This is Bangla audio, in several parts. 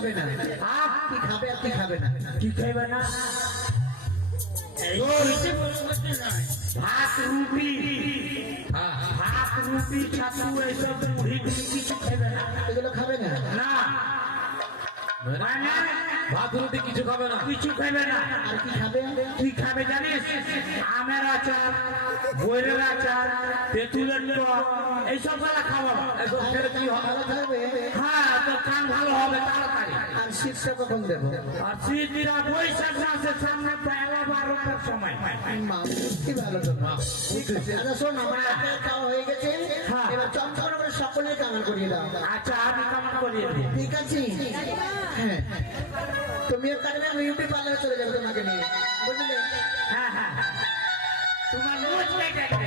খাবে না কি খাবে আর কি খাবে না কি খাইবে না ভাত রুটি ভাত রুটি ছাতু এইসব মুড়ি কিছু খাইবে না এগুলো খাবে না না মানে ভাত রুটি কিছু খাবে না কিছু খাইবে না আর কি খাবে কি খাবে জানিস আমের আচার বইয়ের আচার তেঁতুলের টক এইসব গুলা খাবো এসব খেলে কি হবে ভালো থাকবে হ্যাঁ তো কান ভালো হবে তাড়াতাড়ি আর শীতটা কখন দেবো আর শীতরা বৈশাখ মাসের সামনে পয়লা 12টার সময় মা বুঝতে ভালো তো না ঠিক আছে আচ্ছা শোন আমার একটা খাওয়া হয়ে গেছে হ্যাঁ। এবার চমচম করে সকলেই কামাল করিয়ে দাও আচ্ছা আমি কেমন করিয়ে দিই ঠিক আছে হ্যাঁ তুমিও কাটবে আমি ইউপি পার্লারে চলে যাবো তোমাকে নিয়ে বুঝলে হ্যাঁ হ্যাঁ তোমার মোচ নাই দেখবে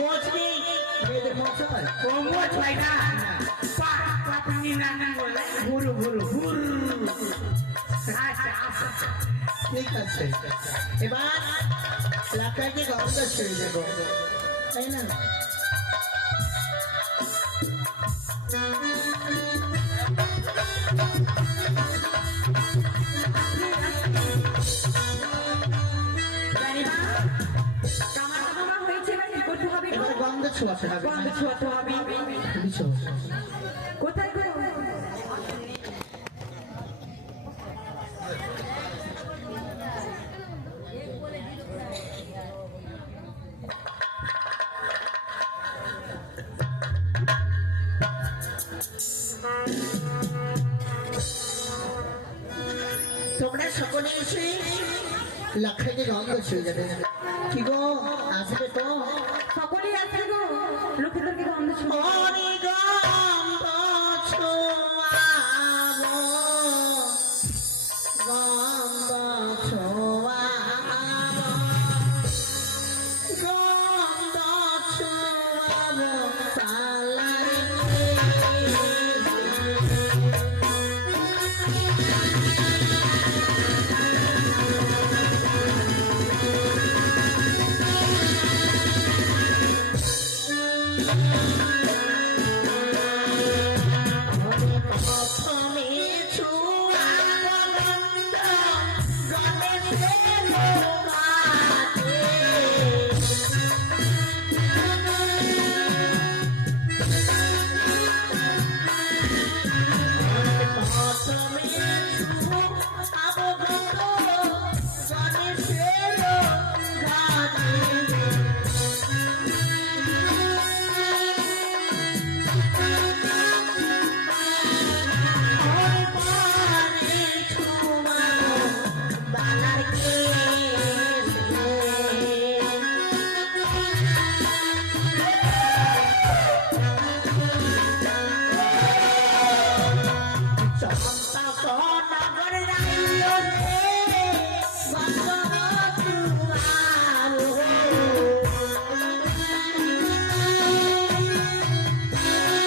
মোচ নেই মেয়েদের মোচ হয় ও মোচ ভাই না পাপনি নানা বলে গুরু গুরু গুরু আচ্ছা আচ্ছা ঠিক আছে এবার এলাকাকে গন্ধ ছেড়ে যাবো তাই না এবার গন্ধ ছোঁয়াতে হবে কোথায় গো? তোমরা সকলে এসে লাখাকে গন্ধ ছেড়ে যাবে কি গো আসবে তো সকলেই আছে গো লক্ষ্মীদেরকে গন্ধ শুনে অরে গন্ধ ছোঁয়াবো গন্ধ ছোঁয়াবো গন্ধ ছোঁয়াবো পালারে